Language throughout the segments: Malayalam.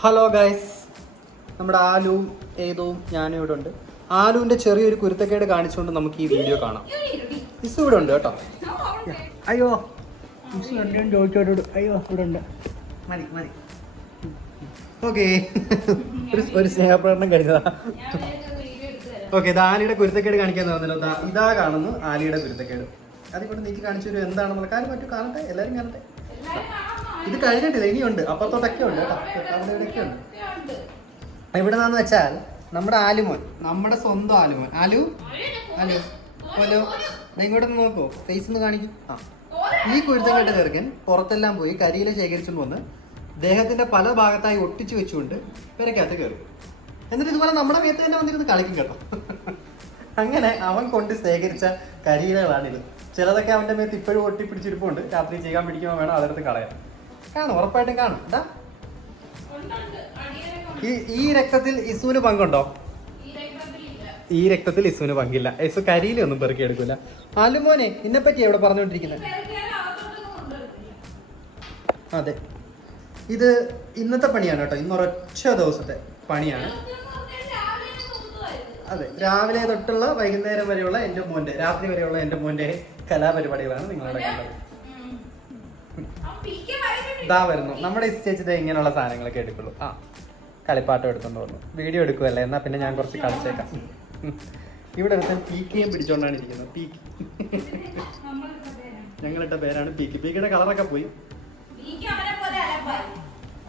ഹലോ ഗൈസ് നമ്മുടെ ആലുവും ഏതവും ഞാനും ഇവിടെ ഉണ്ട്. ആലുവിന്റെ ചെറിയൊരു കുരുത്തക്കേട് കാണിച്ചുകൊണ്ട് നമുക്ക് ഈ വീഡിയോ കാണാം. ഇസ് ഇവിടെ ഉണ്ട് കേട്ടോ. അയ്യോ മിസ് ഉണ്ട് ചോദിച്ചോട് അയ്യോ ഇവിടെ ഉണ്ട്. മതി മതി. ഓക്കെ ഒരു ഒരു സ്നേഹപ്രകടനം കഴിഞ്ഞതാ. ഓക്കെ ഇത് ആലിയുടെ കുരുത്തക്കേട് കാണിക്കാൻ തോന്നുന്നല്ലോ ദാ ഇതാ കാണുന്നു ആലിയുടെ കുരുത്തക്കേട്. അതിക്കൊണ്ട് നീക്കി കാണിച്ചു തരും എന്താണെന്നുള്ള കാര്യം പറ്റും കാണട്ടെ എല്ലാവരും കാണട്ടെ. ഇത് കഴിഞ്ഞിട്ടില്ല ഇനിയുണ്ട്. അപ്പുറത്തോട്ടൊക്കെ ഉണ്ട് അവിടെ ഇവിടെയൊക്കെ ഉണ്ട്. എവിടെ നിന്നാന്ന് വെച്ചാൽ നമ്മുടെ ആലുമോൻ നമ്മുടെ സ്വന്തം ആലുമോൻ. ആലു? ആലു. ഹലോ. ഇങ്ങോട്ട് നോക്കൂ. ഫേസ് ഒന്ന് കാണിക്കും. ആ. ഈ കുരുത്തം ചെറുക്കൻ പുറത്തെല്ലാം പോയി കരിയില ശേഖരിച്ചുകൊണ്ട് വന്ന് ദേഹത്തിന്റെ പല ഭാഗത്തായി ഒട്ടിച്ചു വെച്ചുകൊണ്ട് പെരക്കകത്ത് കയറും. എന്നിട്ട് ഇതുപോലെ നമ്മുടെ മേത്ത് തന്നെ വന്നിരുന്ന് കളിക്കും കേട്ടോ. അങ്ങനെ അവൻ കൊണ്ട് ശേഖരിച്ച കരിയിലകളാണിത്. ചിലതൊക്കെ അവന്റെ മേത്ത് ഇപ്പോഴും ഒട്ടിപ്പിടിച്ചിരിപ്പുണ്ട്. രാത്രി ചെയ്യാൻ പിടിക്കുമ്പോൾ വേണം അതെടുത്ത് കളയാൻ. കാണും ഉറപ്പായിട്ടും കാണും. എന്താ? ഈ ഈ രക്തത്തിൽ ഇസുവിന് പങ്കുണ്ടോ? ഈ രക്തത്തിൽ ഇസുവിന് പങ്കില്ല. ഇസു കരിയിലൊന്നും പെറുക്കി എടുക്കൂല. ആലുമോനെ ഇന്നെ പറ്റി എവിടെ പറഞ്ഞുകൊണ്ടിരിക്കുന്നത് അതെ. ഇത് ഇന്നത്തെ പണിയാണ് കേട്ടോ. ഇന്ന് ഒരൊറ്റ ദിവസത്തെ പണിയാണ്. അതെ. രാവിലെ തൊട്ടുള്ള വൈകുന്നേരം വരെയുള്ള എന്റെ മോന്റെ രാത്രി വരെയുള്ള എന്റെ മോന്റെ കലാപരിപാടികളാണ് നിങ്ങളുടെ കണ്ടത്. ഇതാ വരുന്നു. നമ്മുടെ ചേച്ചി ഇങ്ങനെയുള്ള സാധനങ്ങളൊക്കെ എടുക്കുള്ളൂ ആ കളിപ്പാട്ടം എടുത്തോണ്ട് വന്നു. വീഡിയോ എടുക്കുമല്ലേ എന്നാ പിന്നെ ഞാൻ കുറച്ച് കളിച്ചേക്കാം. ഇവിടെ എടുത്താൽ പി കെയും പിടിച്ചോണ്ടാണ് ഇരിക്കുന്നത്. പി കെ ഞങ്ങളിട്ട പേരാണ് പി കെ പി കെയുടെ കളറൊക്കെ പോയി.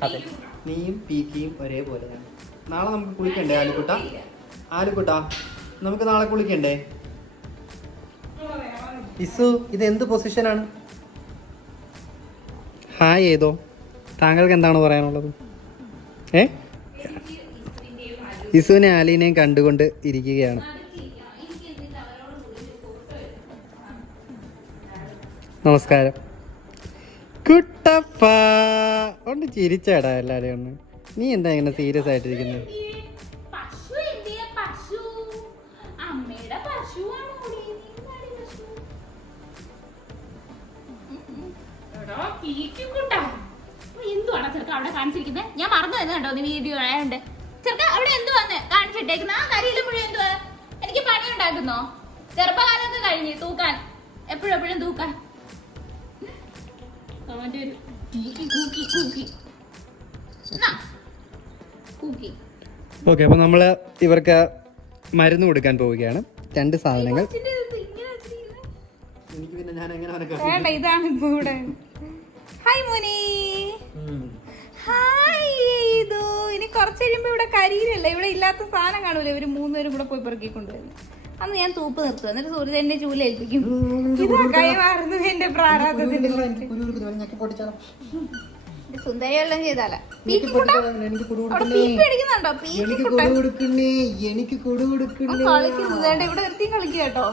അതെ. നീയും പി കെയും ഒരേപോലെ തന്നെ. നാളെ നമുക്ക് കുളിക്കണ്ടേ ആലുക്കുട്ട? ആലുക്കുട്ട നമുക്ക് നാളെ കുളിക്കണ്ടേ? ഇസു ഇത് എന്ത് പൊസിഷനാണ് ഹായ് ഏതോ താങ്കൾക്ക് എന്താണ് പറയാനുള്ളത്? ഏ? ഇസുവിനെ ആലീനെയും കണ്ടുകൊണ്ട് ഇരിക്കുകയാണ്. നമസ്കാരം. കുട്ടപ്പ. ഒന്ന് ചിരിച്ചേടാ എല്ലാവരെയും ഒന്ന്. നീ എന്താ ഇങ്ങനെ സീരിയസ് ആയിട്ടിരിക്കുന്നത്? കാണിച്ചിരിക്കുന്നത് ഞാൻ മറന്നു തന്നെ കേട്ടോ നീ വീഡിയോ ആയതുകൊണ്ട് ചെറുക്ക അവിടെ എന്ത് വന്ന് കാണിച്ചിട്ടേക്കുന്ന? ആ കരിയിലും മുഴുവൻ എന്തുവാ എനിക്ക് പണി ഉണ്ടാക്കുന്നോ ചെറുപ്പകാലമൊക്കെ കഴിഞ്ഞ് തൂക്കാൻ. എപ്പോഴും എപ്പോഴും തൂക്കാൻ. അവന്റെ ഒരു പീക്കി കൂക്കി കൂക്കി എന്നാ കൂക്കി ഓക്കെ അപ്പോൾ നമ്മൾ ഇവർക്ക് മരുന്ന് കൊടുക്കാൻ പോവുകയാണ്. രണ്ട് സാധനങ്ങൾ. ഇതാണ് ഇപ്പൊ ഇവിടെ. ഹായ് മോനി. ഹായ് ഇത് ഇനി കുറച്ച് കഴിയുമ്പോ ഇവിടെ കരിയിലല്ല? ഇവിടെ ഇല്ലാത്ത സാധനം കാണൂല? ഇവർ മൂന്നുപേരും കൂടെ പോയി പെറുക്കി കൊണ്ടുവരുന്നു. അന്ന് ഞാൻ തൂപ്പ് നിർത്തും. എന്നിട്ട് സൂര്യ എന്നെ ചൂല ഏൽപ്പിക്കും. ഇതാ കൈമാറുന്നു എന്റെ പ്രാരാബ്ദത്തിന്റെ സുന്ദരിയെല്ലാം ചെയ്താലാ. അടിക്കുന്നുണ്ടോ ഇവിടെ നിർത്തി കളിക്കുക കേട്ടോ.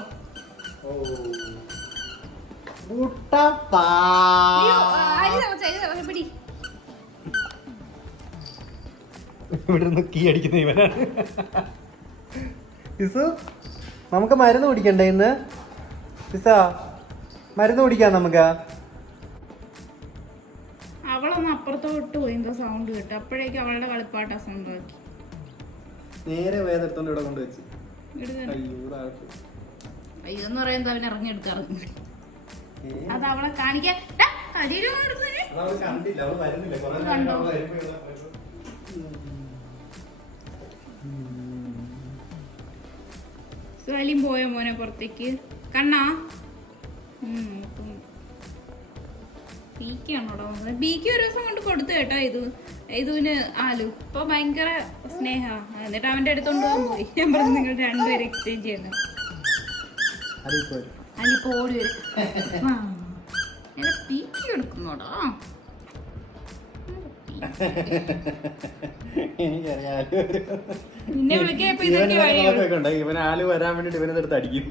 പിടി. ഇവിടെ നിന്ന് കീ അടിക്കുന്ന ഇവനാണ്. ഇസു നമുക്ക് മരുന്ന് കുടിക്കണ്ടേ ഇന്ന്? ഇസ മരുന്ന് കുടിക്കാം നമുക്ക്. അവളൊന്ന് അപ്പുറത്തോട്ട് പോയി എന്തോ സൗണ്ട് കേട്ടു. അപ്പോഴേക്കും അവളുടെ കളിപ്പാട്ട സൗണ്ട് ആക്കി. നേരെ വേദത്തോണ്ട് ഇവിടെ കൊണ്ടുവച്ച്. അയ്യോ എന്ന് പറയുന്നത് അവൻ ഇറങ്ങിയെടുക്കാറ് അത് അവളെ കാണിക്കാൻ ടാ, സുഹാലിയും പോയോ മോനെ പുറത്തേക്ക്? കണ്ണാ? ബീക്കാണോടാ വന്നത്? ബീക്ക് ഒരു ദിവസം കൊണ്ട് കൊടുത്തു കേട്ടോ ഇത്. ഇതുവിന് ആലു. ഇപ്പൊ ഭയങ്കര സ്നേഹ. എന്നിട്ട് അവന്റെ അടുത്തോണ്ട് പോകാൻ പോയി. ഞാൻ പറഞ്ഞു നിങ്ങൾ രണ്ടുപേരും എക്സ്ചേഞ്ച് ചെയ്യുന്നു. അതിലിപ്പോ ഓടി വരും പീക്കി എടുക്കുന്നോടാ. എനിക്കറിയാം ഇവൻ ആലു വരാൻ വേണ്ടിട്ട് ഇവനെടുത്ത് അടിക്കും.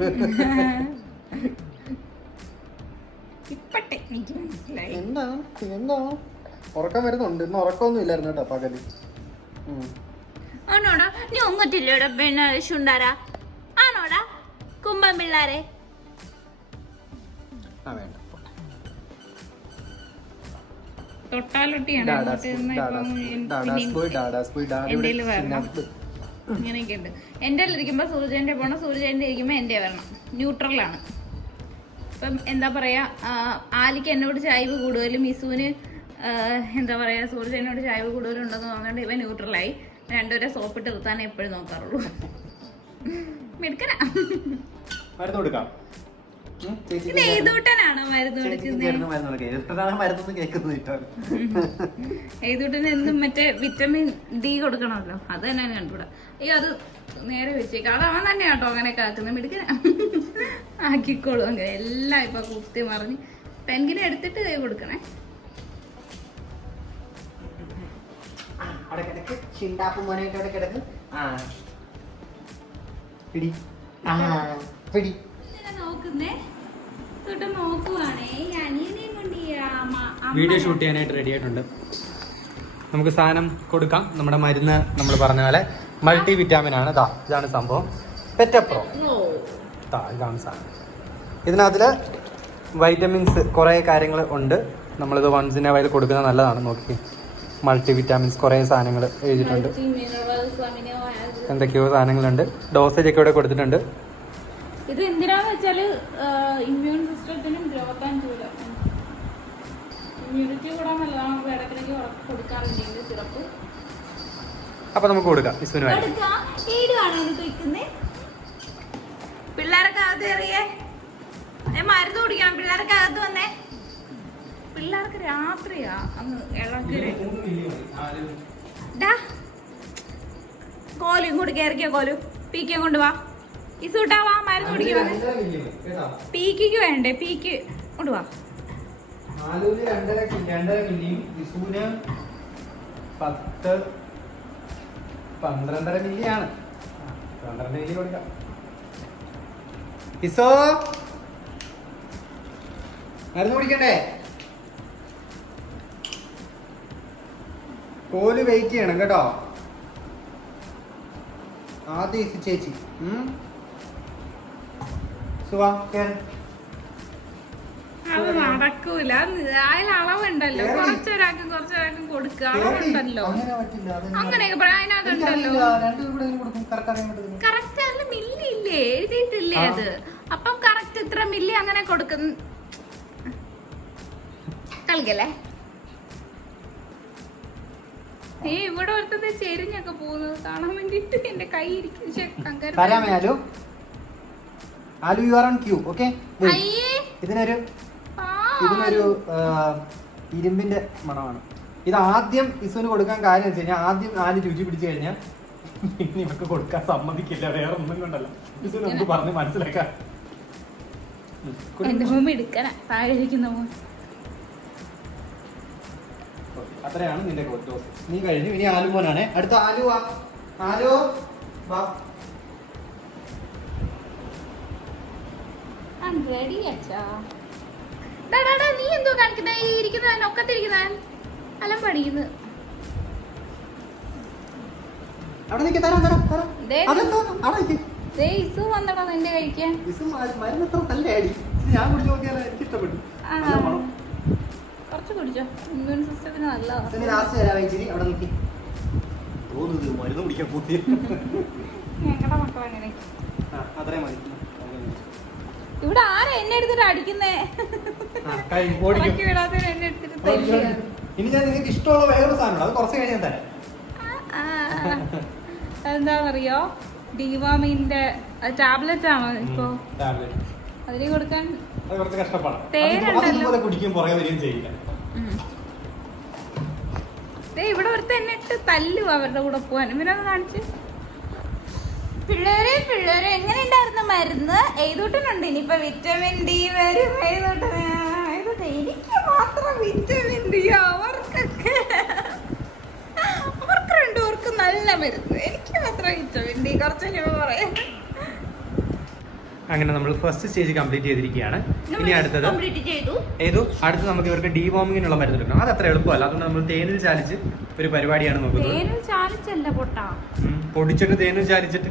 എന്താ എനിക്ക് മനസ്സിലായി. എന്താണ് എന്താണ് ഉറക്കം വരുന്നുണ്ട്. ഇന്ന് ഉറക്കമൊന്നും ഇല്ലായിരുന്നു കേട്ടോ പകൽ. ആണോടാ? നീ ഒങ്ങത്തില്ലേടാ പിന്നെ ശുണ്ടാരാ? ആണോടാ? കുമ്പം പിള്ളാരെ ആ വേണ്ട. ചിന്നത്ത്. ഇങ്ങനെയൊക്കെ ഉണ്ട് എന്റെ ഇരിക്കുമ്പോൾ സൂര്യന്റെ പോണം. സൂര്യന്റെ ഇരിക്കുമ്പോൾ എന്റെ വരണം. ന്യൂട്രലാണ് ഇപ്പം എന്താ പറയാ ആലിക്ക് എന്നോട് ചായ്വ് കൂടുതലും മിസുവിന് എന്താ പറയാ സൂര്യനോട് ചായ്വ് കൂടുതലും ഉണ്ടെന്ന് തോന്നുന്നുണ്ട് ഇവ ന്യൂട്രലായി രണ്ടുപേരെ സോപ്പിട്ട് നിർത്താനേ എപ്പോഴും നോക്കാറുള്ളൂ. മിടുക്കനാ. കൊടുക്കാം. ഏതൂട്ടനാണോ മരുന്ന് കൊടുക്കുന്നത് കേൾക്കുന്നത് എന്നും മറ്റേ വിറ്റമിൻ ഡി കൊടുക്കണമല്ലോ. അത് തന്നെ കണ്ടുകൂടാ. അയ്യോ അത് നേരെ വെച്ചേക്കാം. അത് അവൻ തന്നെ കേട്ടോ അങ്ങനെയൊക്കെ ആക്കുന്നത് മിടുക്കന. ആക്കിക്കോളും അങ്ങനെ. എല്ലാം ഇപ്പൊ കുത്തി മറിഞ്ഞ് പെൻകിനെ എടുത്തിട്ട് കൈ കൊടുക്കണേ. അവിടെ കിടക്ക്. ചിണ്ടാപ്പ് മോനായിട്ട് അവിടെ കിടക്ക്. ആ. പിടി. ആ പിടി. നോക്കുന്നേ. സുട്ട നോക്കുവാണേ. അനിയനെയും കൊണ്ട് ഈ അമ്മ- അമ്മ- വീഡിയോ ഷൂട്ട് ചെയ്യാനായിട്ട് റെഡി ആയിട്ടുണ്ട്. നമുക്ക് സാധനം കൊടുക്കാം. നമ്മുടെ മരുന്ന് നമ്മൾ പറഞ്ഞ പോലെ മൾട്ടി വിറ്റാമിൻ ആണ് ദാ ഇതാണ് സംഭവം. പെറ്റപ്രോ ഓ, ഇതാ ഇതാണ് സാധനം. ഇതിനകത്തിൽ വൈറ്റമിൻസ് കുറേ കാര്യങ്ങൾ ഉണ്ട്. നമ്മളിത് വൺസിന്റെ വയൽ കൊടുക്കുന്നത് നല്ലതാണ്. നോക്കി മൾട്ടി വിറ്റാമിൻസ് കുറേ സാധനങ്ങൾ എഴുതിയിട്ടുണ്ട്. Multi minerals, amino acids. എന്തൊക്കെയോ സാധനങ്ങളുണ്ട്. ഡോസേജ് ഒക്കെ ഇവിടെ കൊടുത്തിട്ടുണ്ട്. ഇത് എന്തിനാന്ന് വെച്ചാൽ ഇമ്മ്യൂൺ സിസ്റ്റത്തിനും ഗ്രോത്ത് ആൻഡ് ഇമ്മ്യൂണിറ്റി കൂടാൻ നല്ലതാണ്. നമുക്ക് ഇടയ്ക്കിടയ്ക്ക് ഉറപ്പ് കൊടുക്കാറുണ്ട് ഇതിന്റെ സിറപ്പ് അപ്പൊ നമുക്ക് കൊടുക്കാം കഴിക്കുന്നേ പിള്ളേരൊക്കെ അകത്ത് കയറിയേ. മരുന്ന് കുടിക്കണം. പിള്ളേരൊക്കെ അകത്ത് വന്നേ. പിള്ളേർക്ക് രാത്രിയാ. അങ്ങ് ഇളക്കി ഡാ. കോലു ഇങ്ങോട്ട് കയറിക്കോ കോലു പീക്കോ കൊണ്ട് വാ. ഇസൂട്ടാ വാ മരുന്ന് കുടിക്കുവാ പീക്കിക്ക് വേണ്ടേ പീക്ക്. കൊണ്ടുവാ പത്ത് മില്ലി കോൽ വെയിറ്റ് ചെയ്യണം കേട്ടോ. ആദ്യം ചേച്ചി. സുവാ കേറ്. അത് നടക്കൂല. അതിൽ അളവുണ്ടല്ലോ. കേറി. കുറച്ചൊരാൾക്കും കുറച്ചൊരാൾക്കും കൊടുക്കുക. അളവുണ്ടല്ലോ? അങ്ങനെയൊക്കെ അതിനകത്തുണ്ടല്ലോ. കറക്റ്റ് അതിൽ മില്ലി ഇല്ലേ? എഴുതിയിട്ടില്ലേ അത്? അപ്പം കറക്റ്റ് ഇത്ര മില്ലി അങ്ങനെ കൊടുക്കുന്ന കളിക്കല്ലേ? ഏ ഇവിടെ ഒരുത്തത് ചെരിഞ്ഞൊക്കെ പോകുന്നത് കാണാൻ വേണ്ടിട്ട് എന്റെ കൈ ഇരിക്കും. തരാമേ aloo you are on cue okay ഇതിനൊരു ഇതിനൊരു ഇരുമ്പിന്റെ മണമാണ്. ഇത് ആദ്യം ഇസുവിന് കൊടുക്കാൻ കാര്യം വെച്ച് കഴിഞ്ഞാൽ ആദ്യം ആൽ രുചി പിടിച്ചു കഴിഞ്ഞാൽ പിന്നെ ഇവർക്ക് കൊടുക്കാൻ സമ്മതിക്കില്ല വേറെ ഒന്നും കൊണ്ടല്ല. ഇസുവിന് നമുക്ക് പറഞ്ഞ് മനസ്സിലാക്കാം അത്രയാണ് നിന്റെ നീ കഴിഞ്ഞു ഇനി ആലു പോലാണ് അടുത്ത ആലോ ആലു വാ. റെഡി അച്ഛാ. നീ എന്തോ കാണിക്കുന്നേ? ഈ ഇരിക്കുന്നവൻ ഒക്കത്തിരിക്കുന്നവൻ. അലം പഠിക്കുന്നു അവിടെ നിൽക്ക് തരാം തരാം തരാം. ദേ. അതെന്താ അവിടെ ദേ ഇസു വന്നടാ നിന്റെ കഴിക്കാൻ കുറച്ച് കുടിച്ചോ. ഇമ്മ്യൂൺ സിസ്റ്റത്തിന് നല്ലതാണ് ഞങ്ങളുടെ മക്കളെങ്ങനെ? ആ അത്രയും മതി. ഇവിടെ ആരാ എന്നെ എടുത്തിട്ട് അടിക്കുന്നേ? വിടാത്തവര് എന്നെ എടുത്തിട്ട് ഇനി ഞാൻ നിങ്ങൾക്ക് ഇഷ്ടമുള്ള വേറൊരു സാധനമുണ്ട്. അത് കുറച്ച് കഴിഞ്ഞ് ഞാൻ തരാം. ആ, പറയോ? ഡിവാമിന്റെ ടാബ്ലറ്റ് ആണോ ഇപ്പൊ? ഉം, tablet. അതിന് കൊടുക്കാൻ അത് കുറച്ച് കഷ്ടപ്പാടാണ് തേനുണ്ടല്ലോ. അത് ഇതുപോലെ കുടിക്കും പുറകെ വരികയും ചെയ്യില്ല. ഉം. ദേ ഇവിടെ ഒരുത്ത എന്നെ ഇട്ട് തല്ലു അവരുടെ കൂടെ പോവാൻ. ഇവനൊന്ന് കാണിച്ച്. പിള്ളേരെ പിള്ളേരെ എങ്ങനെ ഉണ്ടായിരുന്നു മരുന്ന്? എഴുതൂട്ടനുണ്ട്. ഇനിയിപ്പൊ വിറ്റമിൻ ഡി വരും. എഴുതൂട്ടന് എനിക്ക് മാത്രം വിറ്റമിൻ ഡി അവർക്കൊക്കെ. അവർക്ക് രണ്ടുപേർക്കും നല്ല മരുന്ന്. എനിക്ക് മാത്രം വിറ്റമിൻ ഡി കുറച്ച് പറയാം. അങ്ങനെ നമ്മൾ ഫസ്റ്റ് സ്റ്റേജ് കംപ്ലീറ്റ് ചെയ്തിരിക്കുകയാണ്. ഇനി അടുത്തത് ഏതു? അടുത്ത് നമുക്ക് ഇവർക്ക് ഡീവോമിങ്ങിനുള്ള മരുന്ന് എടുക്കണം അത് അത്ര എളുപ്പമല്ല. അതുകൊണ്ട് നമ്മൾ തേനിൽ ചാലിച്ച് ഒരു പരിപാടിയാണ് നോക്കുന്നത്. പൊടിച്ചിട്ട് അല്ല ചാലിച്ചത്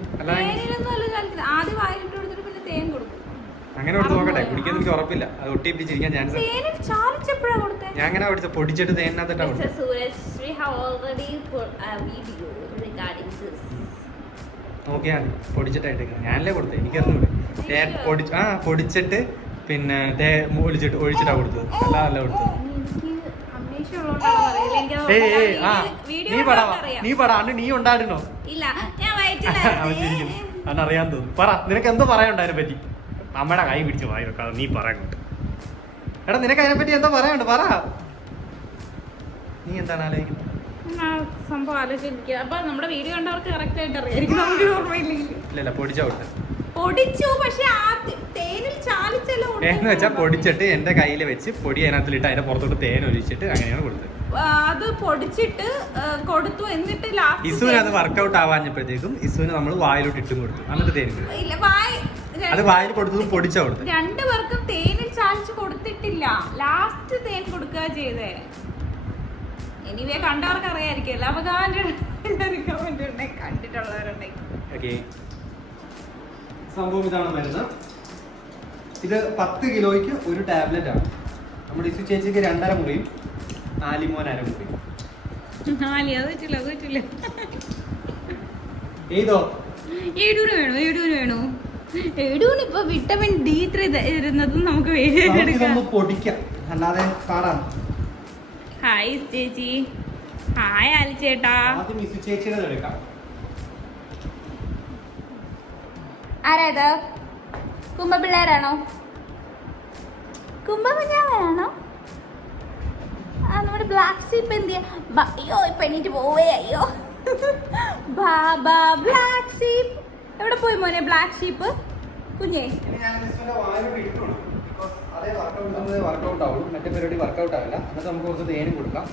ആദ്യം വായിലിട്ട് കൊടുത്തിട്ട് പിന്നെ തേൻ കൊടുക്കും. അങ്ങനെ കൊടുത്ത് നോക്കട്ടെ. കുടിക്കാൻ എനിക്ക് ഉറപ്പില്ല. അത് ഒട്ടി പിടിച്ചിരിക്കാൻ ചാൻസ് കൊടുത്തേ? ഞാൻ അങ്ങനെ പഠിച്ച? പൊടിച്ചിട്ട് തേനിനകത്തിട്ടാ നോക്കിയാണ് പൊടിച്ചിട്ടായിട്ട് ഞാനല്ലേ കൊടുത്തത് എനിക്കറിഞ്ഞൂടെ. തേൻ പൊടി ആ പൊടിച്ചിട്ട് പിന്നെ തേ ഒഴിച്ചിട്ട് ഒഴിച്ചിട്ടാ കൊടുത്തത്. അല്ല അല്ല കൊടുത്തത്. നീ പടാ. നീ പടാ അണ്ട് നീ ഉണ്ടായിരുന്നോ? ഇല്ല ഞാൻ വയറ്റിലായിരുന്നു അവനറിയാൻ തോന്നുന്നു. പറ നിനക്ക് എന്തോ പറയാനുണ്ട് അതിനെ പറ്റി? അമ്മയുടെ കൈ പിടിച്ച് വായി വെക്കാതെ നീ പറയാനുണ്ട് എടാ നിനക്ക് അതിനെ പറ്റി എന്തോ പറയണ്ട് പറ. നീ എന്താണ് ആലോചിക്കുന്നത്? സംഭവം ആലോചിക്കുക അപ്പൊ നമ്മുടെ വീഡിയോ കണ്ടവർക്ക് കറക്റ്റ് ആയിട്ട് അറിയാം. ഇല്ലല്ല പൊടിച്ചോട്ട് പൊടിച്ചു പക്ഷെ തേനിൽ ചാലിച്ചല്ലോ എന്ന് വെച്ചാൽ പൊടിച്ചിട്ട് എന്റെ കയ്യിൽ വെച്ച് പൊടി അതിനകത്തിലിട്ട് അതിന്റെ പുറത്തോട്ട് തേൻ ഒഴിച്ചിട്ട് അങ്ങനെയാണ് കൊടുത്തത്. അത് പൊടിച്ചിട്ട് കൊടുത്തു എന്നിട്ട് ഇസുവിന് അത് വർക്ക്ഔട്ട് വർക്കൗട്ട് ആവാഞ്ഞപ്പോഴത്തേക്കും ഇസുവിന് നമ്മൾ വായിലോട്ട് ഇട്ടും കൊടുത്തു. എന്നിട്ട് തേൻ ഇല്ല വായ് അത് വായിൽ കൊടുത്തതും പൊടിച്ചാ കൊടുത്തു രണ്ടു പേർക്കും തേനിൽ ചാലിച്ച് കൊടുത്തിട്ടില്ല. ലാസ്റ്റ് തേൻ കൊടുക്കുക ചെയ്തേ. എനിവേ കണ്ടവർക്ക് അറിയായിരിക്കും എല്ലാ കമന്റ് ഉണ്ടെങ്കിൽ കണ്ടിട്ടുള്ളവരുണ്ടെങ്കിൽ. സംഭവം ഇതാണ് മരുന്ന് ഇത് പത്ത് കിലോയ്ക്ക് ഒരു ടാബ്ലറ്റ് ആണ്. നമ്മുടെ ഇസു ചേച്ചിക്ക് രണ്ടര മുറിയും ആലിമോൻ അര മുറിയും ഏതോ? വേണോ വേണോ? ഇപ്പൊ വിറ്റമിൻ ഡി ത്രീ ഇരുന്നതും നമുക്ക് പൊടിക്കാം. അല്ലാതെ പാടാണ്. ഹായ് ചേച്ചി. ഹായ് ആലി ചേട്ടാ. ആദ്യം ഇസു ചേച്ചിയുടെ എടുക്കാം. ആരാത് കുംഭ പിള്ളേരാണോ കുംഭ കുഞ്ഞാവയാണോ ആ നമ്മുടെ ബ്ലാക്ക് സീപ്പ് എന്ത് ചെയ്യാ? അയ്യോ ഇപ്പൊ എണീറ്റ് പോവേ അയ്യോ. ബാബ ബ്ലാക്ക് സീപ്പ് എവിടെ പോയി മോനെ ബ്ലാക്ക് ഷീപ്പ് കുഞ്ഞേ. അതേ വർക്കൗട്ട് വർക്കൗട്ട് ആവുള്ളൂ. മറ്റേ പരിപാടി വർക്കൗട്ട് ആവില്ല. എന്നിട്ട് നമുക്ക് കുറച്ച് തേനും കൊടുക്കാം.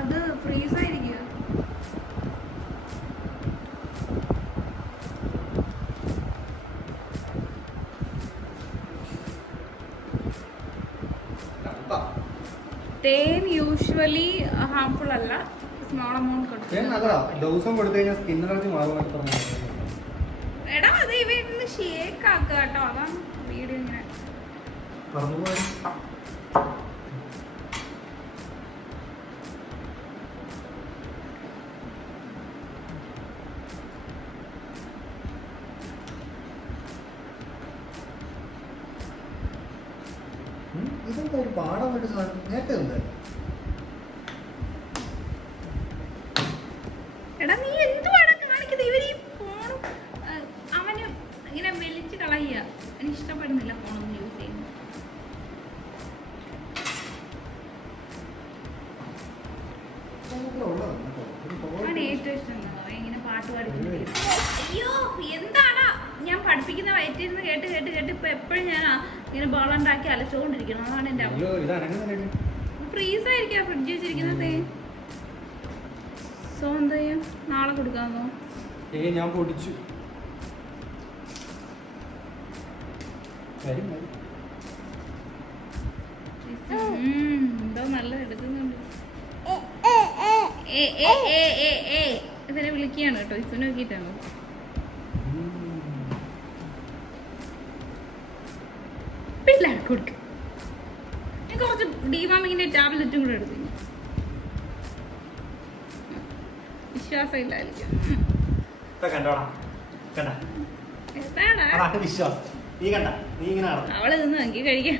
അത് ഫ്രീസ് ആയിരിക്കും. തേൻ യൂഷ്വലി ഹാർംഫുൾ അല്ല. സ്മോൾ എമൗണ്ട് കൊടുക്കും എടാ അത് ഇവ ഇന്ന് ഷേക്ക് ആക്കുക കേട്ടോ. അതാണ് വീഡിയോ ഇങ്ങനെ. ഇതെന്താ ഒരു പാഠം സാധനം? നേരത്തെ ഉണ്ട് എടാ നീ എന്തുവാടാ കാണിക്കുന്നത് ഇവർ ഈ ഫോൺ അവന് ഇങ്ങനെ വലിച്ച് കളയുക എനിക്ക് ഇഷ്ടപ്പെടുന്നില്ല ഫോണൊന്നും യൂസ് ചെയ്യുന്നത് ഇതൊക്കെ ഉള്ളതാണ് കേട്ടോ. ഒരു അവന് phone- ഏറ്റവും ഇഷ്ടം എന്താ? അവൻ ഇങ്ങനെ പാട്ട് പാടിക്കൊണ്ടിരിക്കും അയ്യോ എന്താടാ ഞാൻ പഠിപ്പിക്കുന്ന വയറ്റിരുന്ന് കേട്ട് കേട്ട് കേട്ട് ഇപ്പൊ എപ്പോഴും ഞാൻ ആ ഇങ്ങനെ ബോളുണ്ടാക്കി അലച്ചുകൊണ്ടിരിക്കണം അതാണ് എന്റെ അയ്യോ ഇത് അനങ്ങുന്നില്ല ഫ്രീസ് ആയിരിക്കും ഫ്രിഡ്ജ് വെച്ചിരിക്കുന്നത് സോ എന്താ ചെയ്യാം നാളെ കൊടുക്കാമോ ഏ ഞാൻ പൊടിച്ചു വരും വരും ഉം, എന്തോ നല്ല എടുക്കുന്നുണ്ട്. ഇവരെ വിളിക്കുകയാണ് കേട്ടോ ഇസുനെ നോക്കിയിട്ടാണ്? പിള്ളേർക്ക് കൊടുക്കും. കുറച്ച് ഡിവാമിങ്ങിന്റെ ടാബ്ലറ്റും കൂടെ എടുത്തു. വിശ്വാസം ഇല്ലായിരിക്കും വിശ്വാസം. നീ കണ്ട നീ ഇങ്ങനെ നടന്നു? അവൾ നിന്ന് എനിക്ക് കഴിക്കാം.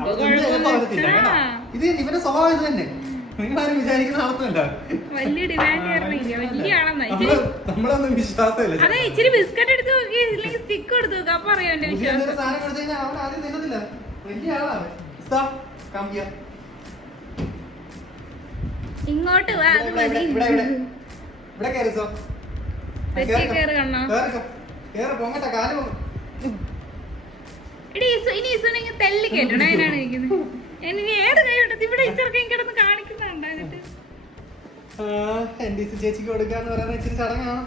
അവൾ തിന്ന് കേട്ടോ. ഇത് ഇവന്റെ സ്വഭാവം ഇത് തന്നെ. നിങ്ങളാരും വിചാരിക്കുന്ന വലിയ ഡിമാൻഡ് കാരണമില്ല വലിയ ആളെന്നാ ഇച്ചിരി നമ്മളൊന്നും വിശ്വാസമില്ല അതെ ഇച്ചിരി ബിസ്ക്കറ്റ് എടുത്ത് നോക്കി ഇല്ലെങ്കിൽ സ്റ്റിക്ക് എടുത്ത് നോക്കാം. അപ്പൊ അറിയാം എന്റെ പുതിയ എന്തെങ്കിലും വിശ്വാസം. സാധനം കൊടുത്തു കഴിഞ്ഞാൽ ആദ്യം തിന്നത്തില്ല. വലിയ ആളാണ് ഇസ്താ, come here. ഇങ്ങോട്ട് വാ അത് ഇവിടെ, ഇവിടെ, മതി. ഇവിടെ, ഇവിടെ. ഇവിടെ കയറി സോ. തെറ്റി കയറി കണ്ണോ. കേറിക്കോ. കേറ്, പൊങ്ങട്ടെ, കാൽ പൊങ്ങ്. എടി ഇനി തെല്ലി അതിനാണ് ഇരിക്കുന്നത് ഇനി ഏത് കൈ കൊണ്ടത് ഇവിടെ ഇച്ചർക്കും കിടന്ന് കാണിക്കുന്നുണ്ടോ എന്നിട്ട് ആ, എന്റെ ഇസ് ചേച്ചിക്ക് കൊടുക്കാന്ന് പറയുന്ന ഇച്ചിരി ചടങ്ങാണ്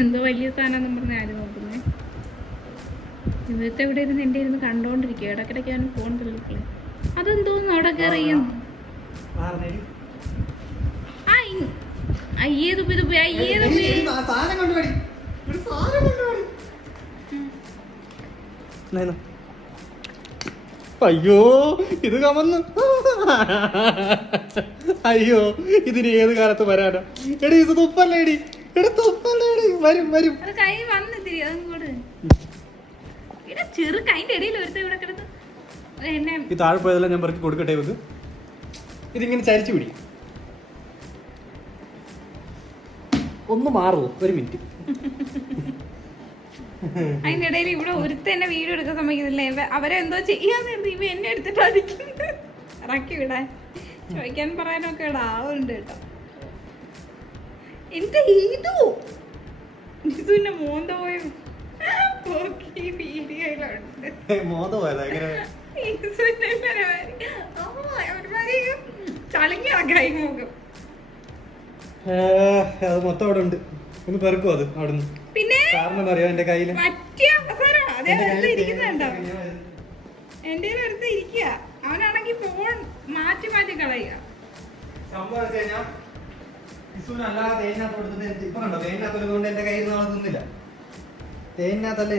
എന്തോ വലിയ സാധനം പറഞ്ഞ ആരും നോക്കുന്നേ ഇവിടുത്തെ ഇവിടെ ഇരുന്ന് എന്റെ ഇരുന്ന് കണ്ടോണ്ടിരിക്കുക ഇടയ്ക്കിടയ്ക്ക് അവന് ഫോൺ തള്ളിക്കളെ അതെന്തോന്ന് അവിടെ കയറിയും ആരുടെ ആ ഇ- അയ്യേ തുപ്പി തുപ്പി അയ്യേ എടി, തുപ്പി. എടി, സാ- സാധനം കൊണ്ടുപോടി ഒരു സാധനം കൊണ്ടുപോടി എന്നാ, എന്നാ. അയ്യോ ഇത് കമന്ന്. അയ്യോ ഇതിന് ഏത് കാലത്ത് വരാനാ? എടി ഇത് തുപ്പല്ലേ എടി എടി തുപ്പല്ലേ എടി വരും. വരും കൈ വന്നിത്തിരി അതങ്ങോട്ട്. ഇവിടെ ചെറു കൈന്റെ ഇടയിൽ ഒരുത്ത ഇവിടെ കിടന്ന്. എന്നെ ഈ താഴെ പോയതെല്ലാം ഞാൻ പറഞ്ഞു കൊടുക്കട്ടെ ഇത് ഇതിങ്ങനെ ചരിച്ചു പിടി. ഒന്ന് മാറുമോ ഒരു മിനിറ്റ്. അതിന്റെ ഇടയിൽ ഇവിടെ ഒരുത്ത എന്നെ വീഡിയോ എടുക്കാൻ സമ്മതിക്കുന്നില്ലേ. അവരെ അവരെന്തോ ചെയ്യാന്ന് ഇവ എന്നെ എടുത്തിട്ട് അടിക്കുന്നത്. ഇറക്കി വിടാൻ. ചോദിക്കാൻ പറയാനൊക്കെ ഇവിടെ ആവുന്നുണ്ട് കേട്ടോ. എന്റെ ഇതു? ഇതുവിന്റെ മോന്ത പോയും? നോക്കി വീഡിയോയിലുണ്ട്. മോത പോയതാ എങ്ങനെ ചളങ്ങി ഇറക്കായി ഏ, അത് മൊത്തം അവിടെ ഉണ്ട്. ഒന്ന് പെറുക്കും അത് അവിടുന്ന്. പിന്നെ? കാരണം അറിയോ? എന്റെ കയ്യിൽ. എന്റെ വെറുതെ ഇരിക്കുക അവനാണെങ്കിൽ ഫോൺ മാറ്റി മാറ്റി കളയുക. സംഭവം വെച്ച് കഴിഞ്ഞാ ഇസുവിന് അല്ലാതെ തേനിനകത്ത് കൊടുത്തിട്ട് ഇപ്പൊ കണ്ടോ? തേനിനകത്ത് കൊണ്ട് എന്റെ കയ്യിൽ നാളെ തിന്നില്ല. തേനിനകത്തല്ല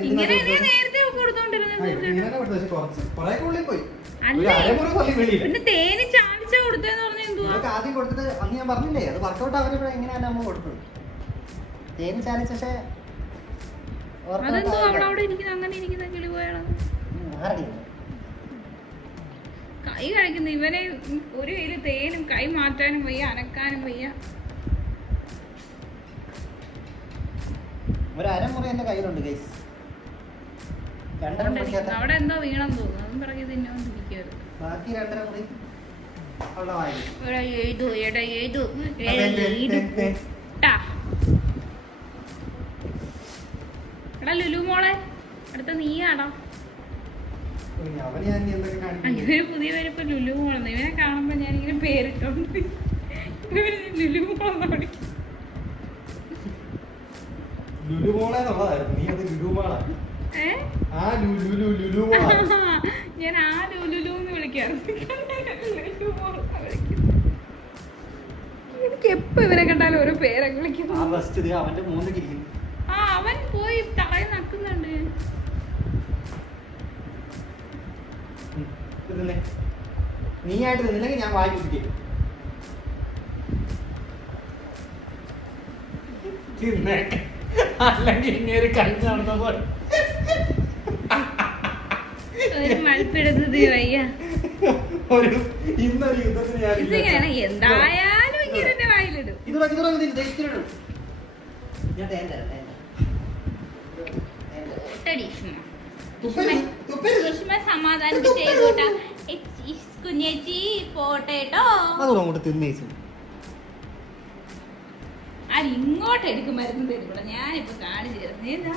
കുറച്ച് കുറെ ഉള്ളിൽ പോയി. അരമുറി വെളിയില്ല ചാലിച്ച കൊടുത്തെന്ന് പറഞ്ഞ എന്തുവാ? നിങ്ങൾക്ക് ആദ്യം കൊടുത്തിട്ട് അന്ന് ഞാൻ പറഞ്ഞില്ലേ? അത് വർക്കൗട്ട് ആവുന്നപ്പോഴേ എങ്ങനെയാണ് നമ്മൾ കൊടുത്തത് തേന് ചാലിച്ച പക്ഷേ അതെന്തോ അവിടെ അവിടെ ഇരിക്കുന്ന അങ്ങനെ ഇരിക്കുന്ന കിളി പോയാണ് കൈ കഴിക്കുന്ന. ഇവനെ ഒരു കയ്യിൽ തേനും കൈ മാറ്റാനും വയ്യ അനക്കാനും വയ്യ. ഒരു അരമുറ എന്റെ കയ്യിലുണ്ട് ഗൈസ് അവിടെ എന്തോ വീണം തോന്നുന്നു. അതും പിറകെ തിന്നോണ്ടിരിക്കുവായിരുന്നു ബാക്കി രണ്ടര മുറി. എടാ എഴുതു എടാ എഴുതു. ലുലു മോളെ അടുത്ത നീയാടാ. അങ്ങനെ പുതിയ പേരിപ്പോ ലുലു മോളെന്ന്. ഇവനെ കാണുമ്പോ ഞാൻ ഇങ്ങനെ പേരിട്ടോണ്ട് ലുലു മോളെന്ന് ലുലു നീ അത് ലുലു ഞാൻ ആ ലുലുലു എന്ന് വിളിക്കാറുണ്ട് ലുലു മോളെന്നാ വിളിക്കുന്നത്. എനിക്ക് എപ്പോ ഇവരെ കണ്ടാലും ഓരോ പേരൊക്കെ ആ വിളിക്കുന്നു അവൻ പോയി തറയിൽ നക്കുന്നുണ്ട് തിന്നെ. നീ ആയിട്ട് നിന്നില്ലെങ്കിൽ ഞാൻ വായി അല്ലെങ്കിൽ ഇങ്ങനെ കണ്ണ് നടന്ന പോലെ. ഒരു മൽപ്പിടുന്നത് വയ്യ. ഒരു ഇന്നൊരു യുദ്ധത്തിന് ഞാൻ എന്തായാലും ഇത് തുടങ്ങി തുടങ്ങി ഇത് ഇത്തിരിയിടും. ഞാൻ തേൻ തരാം തേൻ കുഞ്ഞേച്ചി പോട്ടേട്ടോ അങ്ങോട്ട് തിന്നേച്ചു അത് ഇങ്ങോട്ട് എടുക്കും മരുന്ന് തരുമ്പോൾ ഞാനിപ്പോ കാണിച്ചു തരുന്നു ഏതാ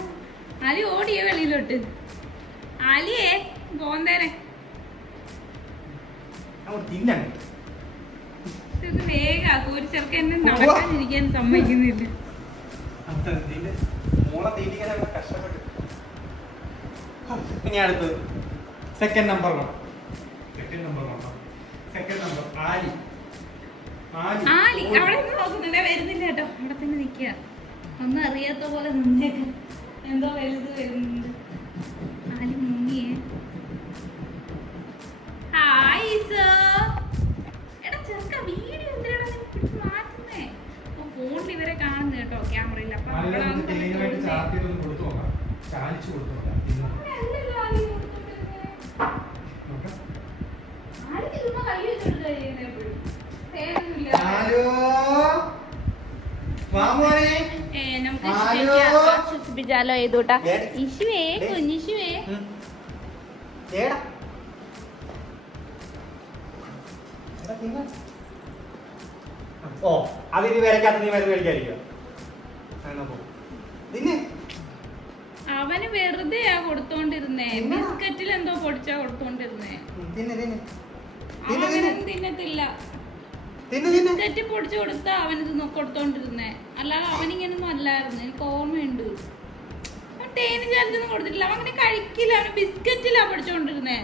അലി ഓടിയ വെളിയിലോട്ട്. അലിയേ പോന്തേനെ. തിന്നങ്ങോട്ട് ഇത് വേഗം ഒരു ചെറുക്കൻ എന്നെ നടക്കാനിരിക്കാൻ സമ്മതിക്കുന്നില്ല. ഇനി അടുത്തത്. Second number second number second number ആലി. ആലി. അവിടെ നിന്ന് നോക്കുന്നുണ്ടേ വരുന്നില്ല കേട്ടോ. അവിടെ തന്നെ നിക്കുക ഒന്നും അറിയാത്ത പോലെ നിന്നേക്കാം. എന്തോ വലുത് വരുന്നുണ്ട്. ആലി മാമോനെ ഏ, നമുക്ക് ആശ്വസിപ്പിച്ചാലോ ഏതൂട്ടാ. ഇശുവേ. കുഞ്ഞിശുവേ. ഓ അതിന് വരയ്ക്കാത്ത നീ വരെ കഴിക്കാതിരിക്കുക എന്നാ പോ. തിന്ന്. അവന് വെറുതെ ആ കൊടുത്തോണ്ടിരുന്നേ? ബിസ്ക്കറ്റിൽ എന്തോ പൊടിച്ചാ കൊടുത്തോണ്ടിരുന്നേ. തിന്ന്. തിന്നത്തില്ല തിന്ന്, തിന്ന്. ബിസ്ക്കറ്റ് പൊടിച്ചു കൊടുത്താ അവനിത് കൊടുത്തോണ്ടിരുന്നേ. അല്ലാതെ അവനിങ്ങനൊന്നും അല്ലായിരുന്നു. എനിക്ക് ഓർമ്മയുണ്ട്. അവൻ തേന് ചേർത്തൊന്നും കൊടുത്തിട്ടില്ല. അവൻ അങ്ങനെ കഴിക്കില്ല. അവന് ബിസ്ക്കറ്റിലാ പൊടിച്ചോണ്ടിരുന്നേ.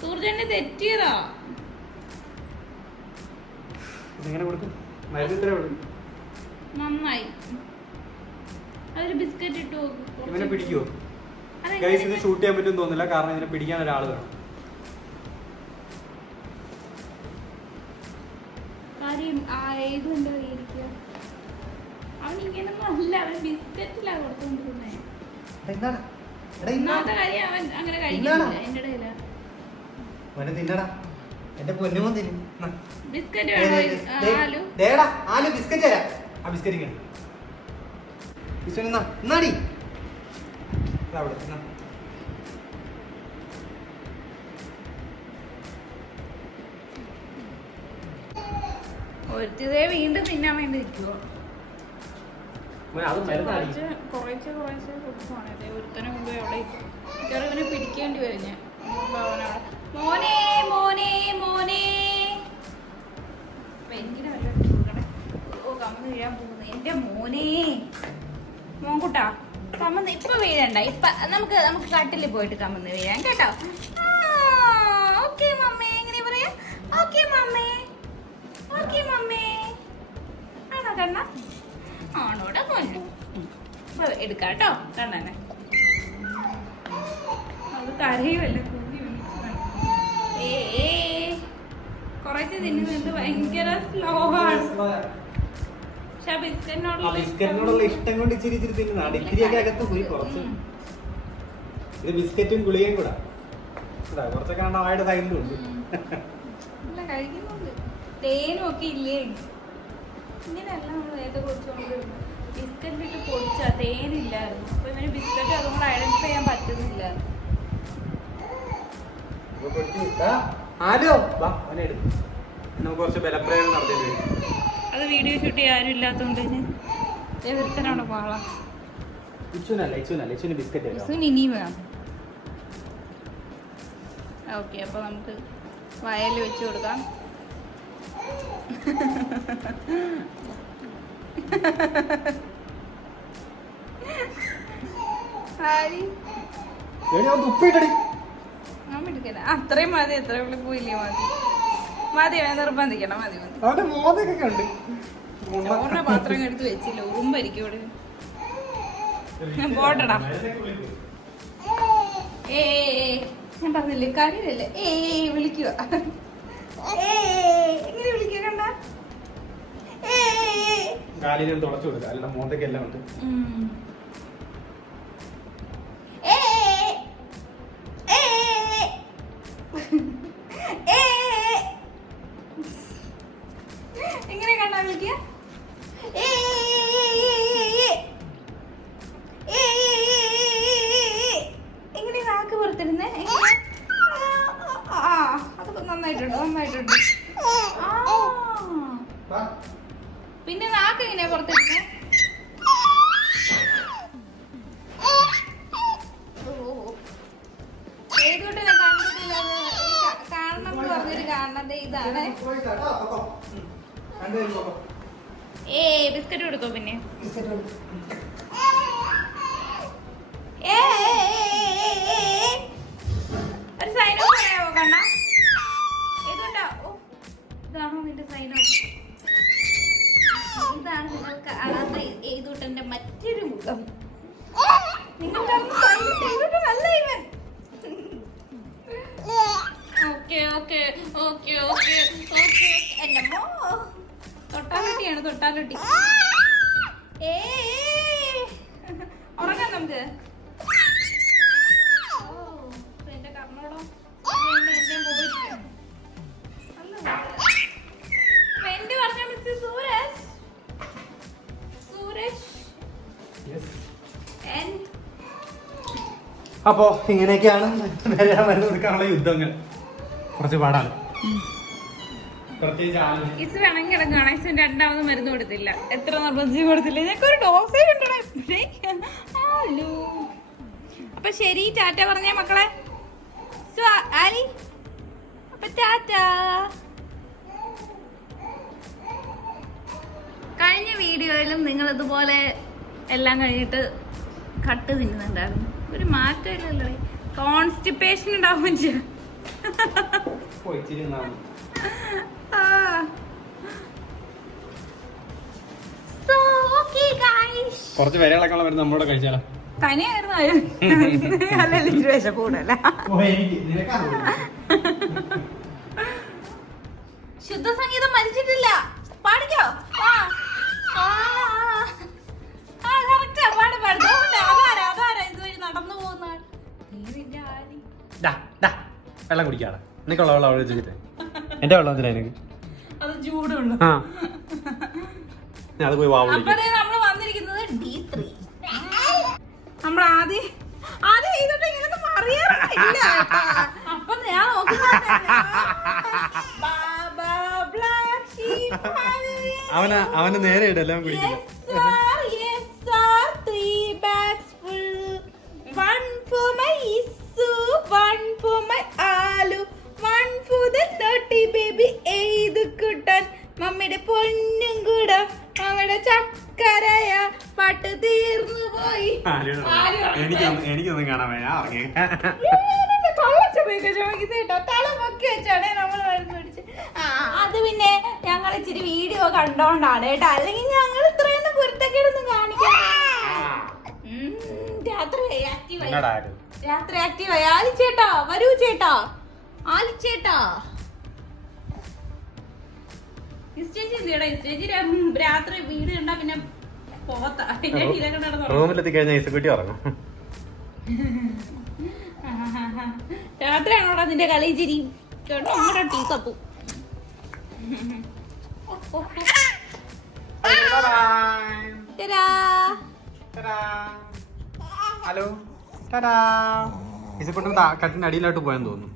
സൂർജന്റെ തെറ്റിയതാ. നന്നായി. അതൊരു ബിസ്ക്കറ്റ് ഇട്ടു പിടിക്കുവോ? ഗൈസ് ഇത് ഷൂട്ട് ചെയ്യാൻ പറ്റും തോന്നില്ല കാരണം ഇതിനെ പിടിക്കാൻ ഒരാൾ വേണം. എന്റെ പൊന്നുമോൻ തിന്നു. ബിസ്ക്കറ്റ് ആ, ദേ, ആലു. ദേടാ ആലു ബിസ്ക്കറ്റ് തരാം. ആ ബിസ്ക്കറ്റ് ഇങ്ങനെ. ബിസ്ക്കറ്റ് എന്നാടി ദാ അവിടെ. ഒരുത്തിതേ വീണ്ടും തിന്നാൻ വേണ്ടി നിൽക്കുവോ? കുറച്ച് കുറച്ച് കുറച്ച് കൊടുക്കുവാണല്ലേ ഒരുത്തനെ കൊണ്ടുപോയി അവിടെ മിക്കവാറും ഇവനെ പിടിക്കേണ്ടി വരും ഞാൻ. മോനെ മോനെ മോനെ. എനിക്കിനെ ഓ കമ്മന്ന് വീഴാൻ പോകുന്നു എന്റെ മോനെ. മോൻകുട്ടാ. കമ്മന്ന് ഇപ്പൊ വീഴണ്ട. ഇപ്പൊ നമുക്ക് നമുക്ക് കട്ടിൽ പോയിട്ട് കമന്ന് വീഴാം കേട്ടോ. ഓക്കെ മമ്മേ. എങ്ങനെ മമ്മേ. മമ്മേ. കണ്ണനെ. അത് കരയുമല്ലേ ഏ കുറച്ച് തിന്നുന്നത് ഭയങ്കര സ്ലോ ആണ്. ബിസ്ക്കറ്റിനോടുള്ള ഇഷ്ടം കൊണ്ട് ഇച്ചിരി ഇച്ചിരി തിന്നുന്ന ഡിഗ്രി ഒക്കെ അകത്ത് പോയി കുറച്ച്. ഇത് ബിസ്ക്കറ്റും ഗുളികയും കൂടെ. കുറച്ചൊക്കെ ആണ് ആയുടെ സൈഡിലും ഉണ്ട്. കഴിക്കുന്നുണ്ട്. തേനും ഒക്കെ ഇല്ലേ? ഇങ്ങനെയല്ല നമ്മൾ നേരത്തെ കുറിച്ചുകൊണ്ട് ബിസ്ക്കറ്റിലിട്ട് പൊടിച്ച തേനില്ലായിരുന്നു. അപ്പൊ ഇവന് ബിസ്ക്കറ്റ് അതും കൂടെ ഐഡന്റിഫൈ ചെയ്യാൻ പറ്റുന്നില്ലായിരുന്നു വിട്ടാ. വാ അവനെ എടുക്കും. നമുക്ക് കുറച്ച് ബലപ്രയോഗം നടത്തേണ്ടി വരും. അത് വീഡിയോ ഷൂട്ട് ചെയ്യാൻ ആരും ഇല്ലാത്തതുകൊണ്ട് എതിർത്തനവിടെ പാള. ഇച്ചുനല്ല ഇച്ചുനല്ല ഇച്ചുന് ബിസ്ക്കറ്റ് ഇച്ചുന് ഇനിയും വേണം. ഓക്കെ അപ്പോൾ നമുക്ക് വയലിൽ വെച്ച് കൊടുക്കാം. അത്രയും മതി എത്ര പോയില്ലേ മതി. മതി നിർബന്ധിക്കണം മതി അവന്റെ മോതൊക്കെ ഉണ്ട് ചോറിന്റെ പാത്രം എടുത്ത് വെച്ചില്ല ഉറുമ്പായിരിക്കും ഇവിടെ പോട്ടെടാ ഏ ഞാൻ പറഞ്ഞില്ലേ കാര്യമില്ലല്ലേ ഏ വിളിക്കുക. എങ്ങനെ വിളിക്കുക കണ്ട? കാലിനും തുടച്ചു കൊടുക്കുക. ഉണ്ട്. അപ്പോ ഇങ്ങനെയൊക്കെയാണ് മരുന്ന് യുദ്ധങ്ങൾ. കുറച്ച് പാടാണ്. കൊടുത്തില്ല. എത്ര കൊടുത്തില്ല. ഒരു ശരി മക്കളെ. ആലി. കഴിഞ്ഞ വീഡിയോയിലും നിങ്ങൾ ഇതുപോലെ എല്ലാം കഴിഞ്ഞിട്ട് കട്ട് തിന്നുന്നുണ്ടായിരുന്നു. ഒരു മാറ്റമില്ലല്ലേ. കോൺസ്റ്റിപ്പേഷൻ ഉണ്ടാവും ഐഷ്. കുറച്ച് വരകളൊക്കെ വരുന്ന നമ്മളോട് കഴിച്ചാലോ? തനിയായിരുന്നു. അല്ലല്ലോ വിശപ്പ് കൂടുതലാ. ശുദ്ധ സംഗീതം മരിച്ചിട്ടില്ല. പാടിക്കോ. ആ, കുടിക്കാടാ നിനക്കുള്ള വെള്ളം അവിടെ വെച്ചിട്ട്. എന്റെ വെള്ളം എന്തിനാ എനിക്ക് അത് ചൂടുള്ളൂ ആ. ഞാൻ അത് പോയി വാ വിളിക്കാം. അപ്പൊ നമ്മൾ വന്നിരിക്കുന്നത് ഡി ത്രീ നമ്മൾ ആദ്യം ആദ്യം ചെയ്തിട്ട് ഇങ്ങനൊന്നും അറിയാറില്ല അപ്പൊ ഞാൻ അവന് അവന് നേരെ ഇട എല്ലാം അത് പിന്നെ ഞങ്ങൾ ഇച്ചിരി വീഡിയോ കണ്ടോണ്ടാണ് കേട്ടോ അല്ലെങ്കിൽ ഞങ്ങൾ ഇത്രയൊന്നും കുരുത്തക്കേടൊന്നും കാണിക്കാം രാത്രി ആക്റ്റീവ് ആലിച്ചേട്ടാ വരൂ ചേട്ടാ ആലിച്ചേട്ടാ രാത്രി വീട് കണ്ടാ പിന്നെ റൂമിലെത്തി കഴിഞ്ഞാൽ ഇസുക്കുട്ടി ഉറങ്ങും. രാത്രിയാണോടാ നിന്റെ കളി ചിരി? കേട്ടോ നമ്മുടെ ടീ കപ്പു. ഹലോ. ഇസുക്കുട്ടും കട്ടിന്റെ അടിയിലോട്ട് പോയെന്ന് തോന്നുന്നു.